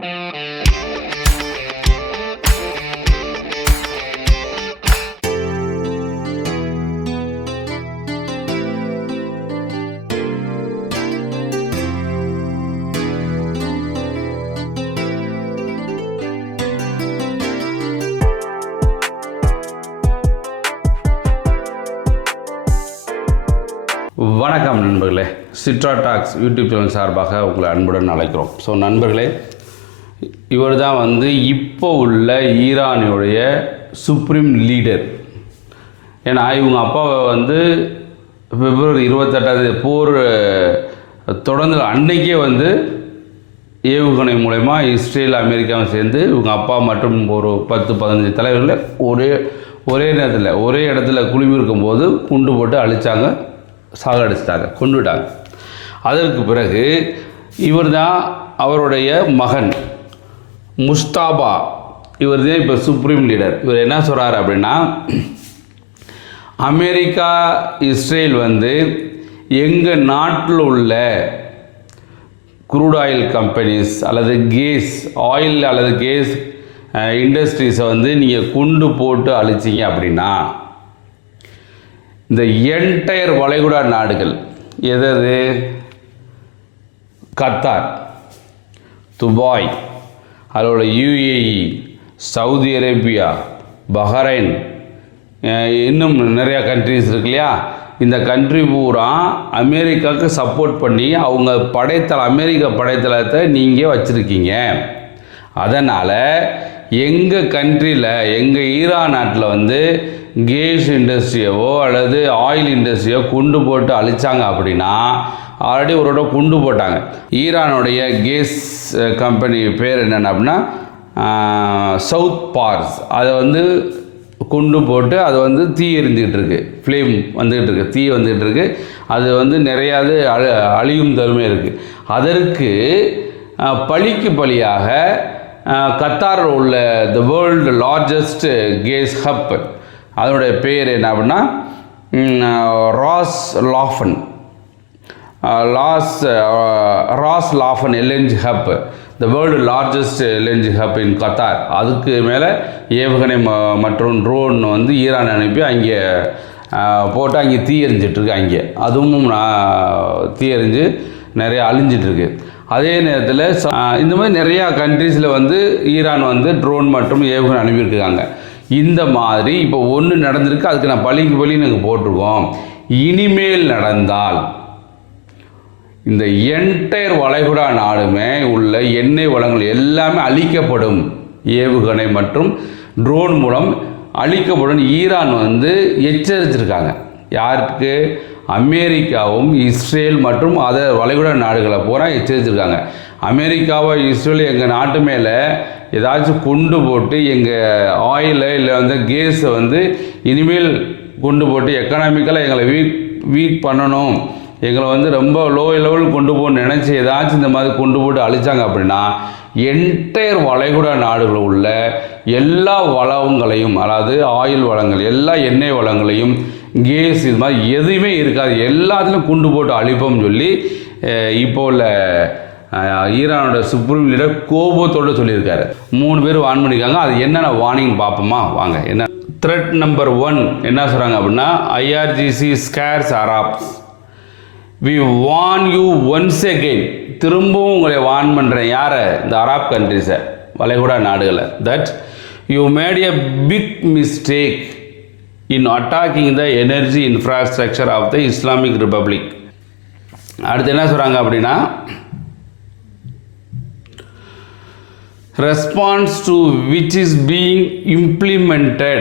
வணக்கம் நண்பர்களே, சிட்ரா tax YouTube channel சார்பாக உங்களை அன்புடன் அழைக்கிறோம். ஸோ நண்பர்களே, இவர் தான் இப்போ உள்ள ஈரானுடைய சுப்ரீம் லீடர். ஏன்னா இவங்க அப்பாவை பிப்ரவரி 28 போர் தொடர்ந்து அன்னைக்கே ஏவுகணை மூலமா இஸ்ரேல் அமெரிக்காவும் சேர்ந்து இவங்க அப்பா மற்றும் ஒரு 10-15 தலைவர்களை ஒரே நேரத்தில் ஒரே இடத்துல குழுமிருக்கும் போது குண்டு போட்டு அழித்தாங்க, சாகடிச்சிட்டாங்க, கொண்டுவிட்டாங்க. அதற்கு பிறகு இவர் தான் அவருடைய மகன் முஸ்தாபா, இவர் தான் இப்போ சுப்ரீம் லீடர். இவர் என்ன சொல்கிறார் அப்படின்னா, அமெரிக்கா இஸ்ரேல் எங்கள் நாட்டில் உள்ள குரூட் ஆயில் கம்பெனிஸ் அல்லது கேஸ் ஆயில் அல்லது கேஸ் இண்டஸ்ட்ரீஸை நீங்கள் குண்டு போட்டு அழிச்சிங்க அப்படின்னா இந்த என்டையர் வளைகுடா நாடுகள் எது கத்தார், துபாய், அதோட யுஏஇ, சவுதி அரேபியா, பஹ்ரைன், இன்னும் நிறையா கண்ட்ரிஸ் இருக்கு இல்லையா, இந்த கண்ட்ரி பூரா அமெரிக்காவுக்கு சப்போர்ட் பண்ணி அவங்க அமெரிக்க படைத்தளத்தை நீங்கள் வச்சுருக்கீங்க. அதனால் எங்கள் கண்ட்ரியில் எங்கள் ஈரான் நாட்டில் கேஸ் இண்டஸ்ட்ரியவோ அல்லது ஆயில் இண்டஸ்ட்ரியோ குண்டு போட்டு அழித்தாங்க அப்படின்னா, ஆல்ரெடி ஒரு குண்டு போட்டாங்க. ஈரானுடைய கேஸ் கம்பெனி பேர் என்னென்ன அப்படின்னா சவுத் பார்ஸ். அதை குண்டு போட்டு அது தீ எரிஞ்சிக்கிட்டு இருக்குது, ஃப்ளேம் வந்துக்கிட்டு இருக்குது, தீ வந்துக்கிட்டு இருக்குது. அது நிறையாது அழியும் தருமே இருக்குது. அதற்கு பழிக்கு பழியாக கத்தாரில் உள்ள the world largest gas hub, அதனுடைய பேர் என்ன அப்படின்னா Ras Laffan LNG hub, the world largest LNG hub in Qatar. அதுக்கு மேலே ஏவுகணை மற்றும் ட்ரோன் ஈரான் அனுப்பி அங்கே போட்டு அங்கே தீ எறிஞ்சிட்ருக்கு. அங்கே அதுவும் தீ எறிஞ்சு நிறையா அழிஞ்சிட்ருக்கு. அதே நேரத்தில் இந்த மாதிரி நிறையா கண்ட்ரீஸில் ஈரான் ட்ரோன் மற்றும் ஏவுகணை அனுப்பியிருக்காங்க. இந்த மாதிரி இப்போ ஒன்று நடந்திருக்கு, அதுக்கு நான் பழி நாங்கள் போட்டிருக்கோம். இனிமேல் நடந்தால் இந்த என்டையர் வளைகுடா நாடுமே உள்ள எண்ணெய் வளங்கள் எல்லாமே அழிக்கப்படும், ஏவுகணை மற்றும் ட்ரோன் மூலம் அழிக்கப்படும். ஈரான் எச்சரிச்சிருக்காங்க. யாருக்கு? அமெரிக்காவும் இஸ்ரேல் மற்றும் அதை வளைகுடா நாடுகளை பூரா எச்சரிச்சிருக்காங்க. அமெரிக்காவோ இஸ்ரேல் எங்கள் நாட்டு மேலே ஏதாச்சும் கொண்டு போட்டு எங்கள் ஆயிலை இல்லை கேஸை இனிமேல் கொண்டு போட்டு எக்கனாமிக்கலாக எங்களை வீக் பண்ணணும், எங்களை ரொம்ப லோ லெவல் கொண்டு போகணும்னு நினச்சி ஏதாச்சும் இந்த மாதிரி கொண்டு போட்டு அழித்தாங்க அப்படின்னா என்டையர் வளைகுடா நாடுகளில் உள்ள எல்லா வளங்களையும், அதாவது ஆயில் வளங்கள், எல்லா எண்ணெய் வளங்களையும், கேஸ், இது மாதிரி எதுவுமே இருக்காது, எல்லாத்துலையும் குண்டு போட்டு அழிப்போம்னு சொல்லி இப்போ உள்ள ஈரானோட சுப்ரீம் லீடர் கோபத்தோடு சொல்லியிருக்காரு. 3 பேர் வார்ன் பண்ணியிருக்காங்க. அது என்னென்ன வார்னிங் பார்ப்போமா வாங்க. என்ன த்ரெட் நம்பர் 1 என்ன சொல்கிறாங்க அப்படின்னா, IRGC scares Arabs, we warn you once again, திரும்பவும் உங்களை வார்ன் பண்ணுறேன். யாரை? இந்த அரப் கண்ட்ரிஸை, வளைகுடா நாடுகளை. That you made a big mistake in attacking the energy infrastructure of the Islamic Republic. அடுத்து என்ன சொல்கிறாங்க அப்படின்னா, response to which is being implemented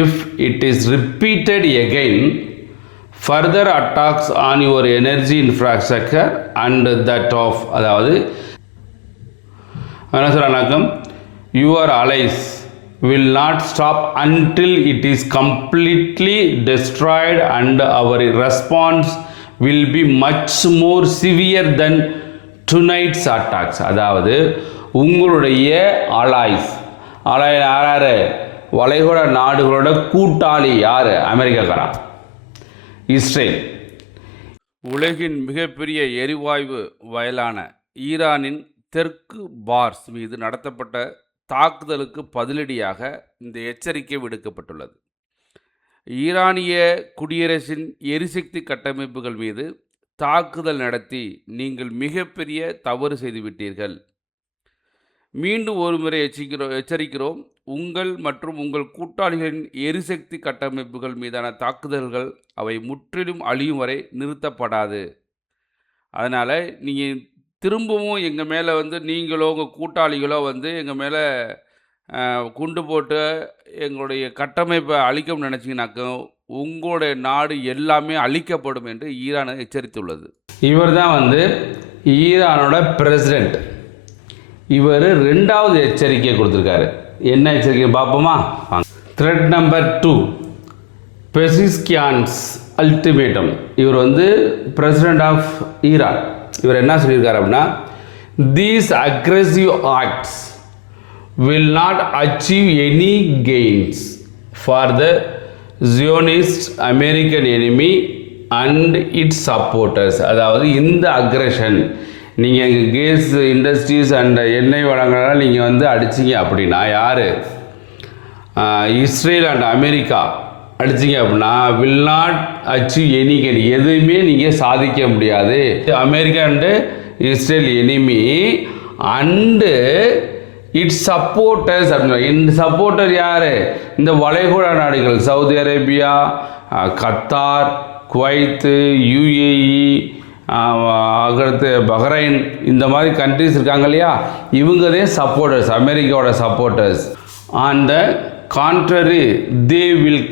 if it is repeated again, further attacks on your energy infrastructure and that of, அதாவது என்ன சொல்றாங்க, your allies will not stop until it is completely destroyed and our response will be much more severe than tonight's attacks. அதாவது உங்களுடைய alloys, யார்? வளைகுடா நாடுகளோட கூட்டாளி யார்? அமெரிக்காக்காரன், இஸ்ரேல். உலகின் மிகப்பெரிய எரிவாயு வயலான ஈரானின் தெற்கு பார்ஸ் மீது நடத்தப்பட்ட தாக்குதலுக்கு பதிலடியாக இந்த எச்சரிக்கை விடுக்கப்பட்டுள்ளது. ஈரானிய குடியரசின் எரிசக்தி கட்டமைப்புகள் மீது தாக்குதல் நடத்தி நீங்கள் மிகப்பெரிய தவறு செய்துவிட்டீர்கள். மீண்டும் ஒருமுறை எச்சரிக்கிறோம். உங்கள் மற்றும் உங்கள் கூட்டாளிகளின் எரிசக்தி கட்டமைப்புகள் மீதான தாக்குதல்கள் அவை முற்றிலும் அழியும் வரை நிறுத்தப்படாது. அதனால் நீங்கள் திரும்பவும் எங்கள் மேலே நீங்களோ உங்கள் கூட்டாளிகளோ எங்கள் மேலே குண்டு போட்டு எங்களுடைய கட்டமைப்பை அழிக்கணும்னு நினச்சிங்கனாக்க உங்களுடைய நாடு எல்லாமே அழிக்கப்படும் என்று ஈரானை எச்சரித்துள்ளது. இவர் தான் ஈரானோட பிரசிடெண்ட். இவர் 2வது எச்சரிக்கை கொடுத்துருக்காரு. என்ன எச்சரிக்கை பார்ப்போமா? Threat number 2, Pezeshkian's ultimatum. இவர் பிரசிடெண்ட் ஆஃப் ஈரான். இவர் என்ன சொல்லியிருக்காரு அப்படின்னா, these aggressive acts will not achieve any gains for the Zionist American enemy and its supporters. அதாவது இந்த அக்ரெஷன் நீங்கள் எங்கள் கேஸ் இண்டஸ்ட்ரீஸ் அண்ட் எண்ணெய் வளங்களால் நீங்கள் அடிச்சிங்க அப்படின்னா, யார் இஸ்ரேல் அண்ட் அமெரிக்கா அடிச்சிங்க அப்படின்னா, will not achieve any gain, எதுவுமே நீங்கள் சாதிக்க முடியாது. America and Israel enemy and it's supporters அப்படின்னா, இந்த சப்போர்ட்டர் யார்? இந்த வளைகுடா நாடுகள், Saudi Arabia, Qatar, Kuwait, UAE, அடுத்து பஹ்ரைன், இந்த மாதிரி கண்ட்ரிஸ் இருக்காங்க இல்லையா, இவங்கதே சப்போர்ட்டர்ஸ், அமெரிக்காவோட supporters. On the contrary, they will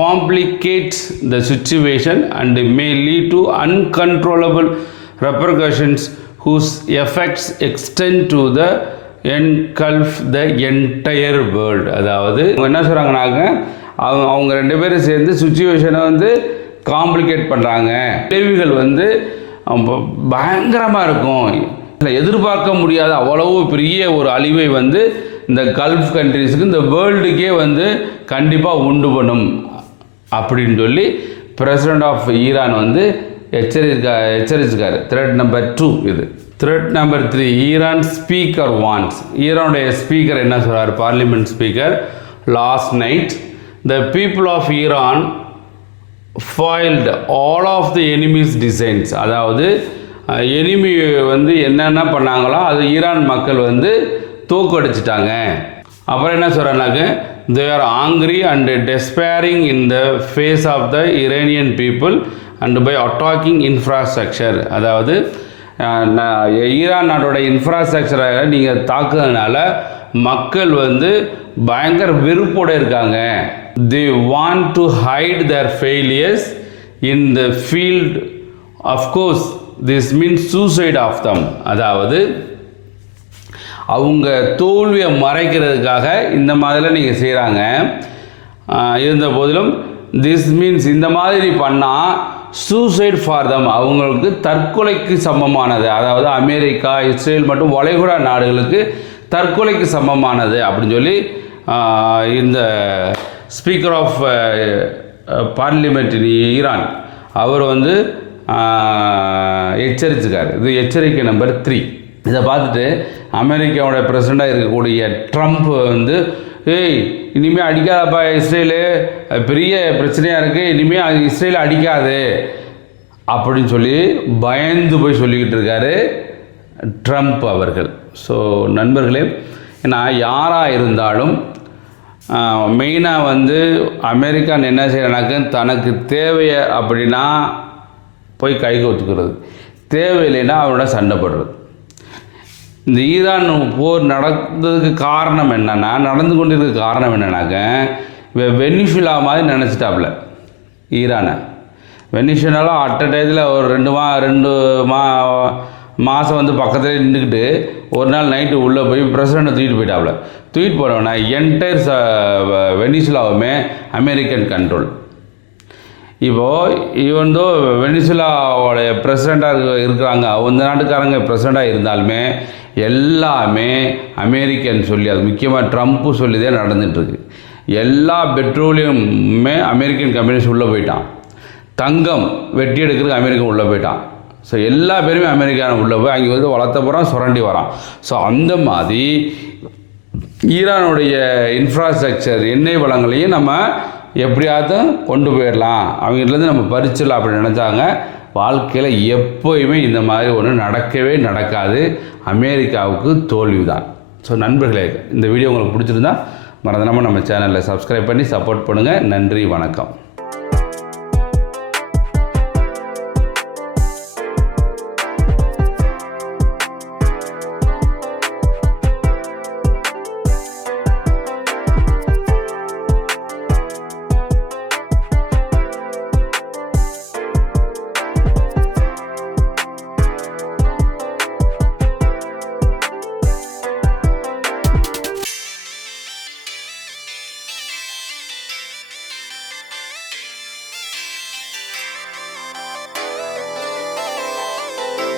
complicate the situation and may lead to uncontrollable repercussions whose effects extend to the engulf the entire world. அதாவது என்ன சொல்கிறாங்கனாக்க, அவங்க 2 பேரும் சேர்ந்து சுச்சுவேஷனை காம்ப்ளிகேட் பண்ணுறாங்க. விளைவுகள் பயங்கரமாக இருக்கும். எதிர்பார்க்க முடியாத அவ்வளவு பெரிய ஒரு அழிவை இந்த கல்ஃப் கண்ட்ரிஸுக்கு, இந்த வேர்ல்டுக்கே கண்டிப்பாக உண்டு பண்ணும் அப்படின்னு சொல்லி பிரசிடெண்ட் ஆஃப் ஈரான் எச்சரிச்சிருக்காரு. த்ரெட் நம்பர் 2 இது. Threat number 3, Iran speaker warns. ஈரானுடைய ஸ்பீக்கர் என்ன சொல்கிறார்? Parliament speaker, last night the people of Iran foiled all of the enemy's designs. அதாவது எனிமி என்னென்ன பண்ணாங்களோ அது ஈரான் மக்கள் தோக்கடிச்சிட்டாங்க. அப்புறம் என்ன சொல்கிறாங்க? they are angry and despairing in the face of the Iranian people and by attacking infrastructure. அதாவது Iran நாட்டோட இன்ஃப்ராஸ்ட்ரக்சரை நீங்கள் தாக்குறதுனால மக்கள் பயங்கர வெறுப்போடு இருக்காங்க. they want to hide their failures in the field. Of course this means suicide of them. அதாவது அவங்க தோல்வியை மறைக்கிறதுக்காக இந்த மாதிரிலாம் நீங்கள் செய்கிறாங்க. இருந்த போதிலும் திஸ் மீன்ஸ் இந்த மாதிரி பண்ணால் சூசைட் ஃபார் தம், அவங்களுக்கு தற்கொலைக்கு சமமானது. அதாவது அமெரிக்கா, இஸ்ரேல் மற்றும் வளைகுடா நாடுகளுக்கு தற்கொலைக்கு சமமானது அப்படின்னு சொல்லி இந்த speaker of parliament in Iran அவர் எச்சரிச்சிருக்காரு. இது எச்சரிக்கை நம்பர் 3. இதை பார்த்துட்டு அமெரிக்காவோட பிரசிடண்டாக இருக்கக்கூடிய ட்ரம்ப் ஏய் இனிமேல் அடிக்காதப்பா இஸ்ரேலு, பெரிய பிரச்சனையாக இருக்குது, இனிமேல் இஸ்ரேலை அடிக்காது அப்படின்னு சொல்லி பயந்து போய் சொல்லிக்கிட்டு இருக்காரு ட்ரம்ப் அவர்கள். ஸோ நண்பர்களே, ஏன்னா யாராக இருந்தாலும் மெயினாக அமெரிக்கான் என்ன செய்யறானாக்க, தனக்கு தேவையை அப்படின்னா போய் கை கோத்துக்கிறது, தேவையில்லைன்னா அவனோட சண்டை போடுறது. இந்த ஈரான் போர் நடந்ததுக்கு காரணம் என்னென்னா, நடந்து கொண்டிருக்க காரணம் என்னன்னாக்க, வெனிசுலா மாதிரி நினச்சிட்டாப்புல ஈரானை. வெனிசுலாவில் அட்ட டயத்தில் ஒரு 2 மாதம் பக்கத்தில் நின்றுக்கிட்டு ஒரு நாள் நைட்டு உள்ளே போய் பிரசிடண்ட்டை தூக்கிட்டு போனவனா என்டையர் வெனிசுலாவுமே அமெரிக்கன் கண்ட்ரோல். இப்போது ஈவன்தோ வெனிசுலாவோடைய பிரசிடெண்ட்டாக இருக்கிறாங்க, அந்த நாட்டுக்காரங்க பிரசிடெண்ட்டாக இருந்தாலுமே எல்லாமே அமெரிக்கன் சொல்லி, அது முக்கியமாக ட்ரம்ப்பு சொல்லி தான் நடந்துகிட்ருக்கு. எல்லா பெட்ரோலியமுமே அமெரிக்கன் கம்பெனிஸ் உள்ளே போயிட்டான். தங்கம் வெட்டி எடுக்கிறதுக்கு அமெரிக்கன் உள்ளே போயிட்டான். ஸோ எல்லா பேருமே அமெரிக்கான உள்ளே போய் அங்கே வந்து வளர்த்த போகிறான், சுரண்டி வரான். ஸோ அந்த மாதிரி ஈரானுடைய இன்ஃப்ராஸ்ட்ரக்சர் எண்ணெய் வளங்களையும் நம்ம எப்படியாவது கொண்டு போயிடலாம், அவங்ககிட்டருந்து நம்ம பறிச்சிடலாம் அப்படின்னு நினச்சாங்க. வாழ்க்கையில் எப்போயுமே இந்த மாதிரி ஒன்று நடக்கவே நடக்காது. அமெரிக்காவுக்கு தோல்வி தான். ஸோ நண்பர்களே, இந்த வீடியோ உங்களுக்கு பிடிச்சிருந்தா மறந்துடாமல் நம்ம சேனலில் சப்ஸ்கிரைப் பண்ணி சப்போர்ட் பண்ணுங்கள். நன்றி, வணக்கம்.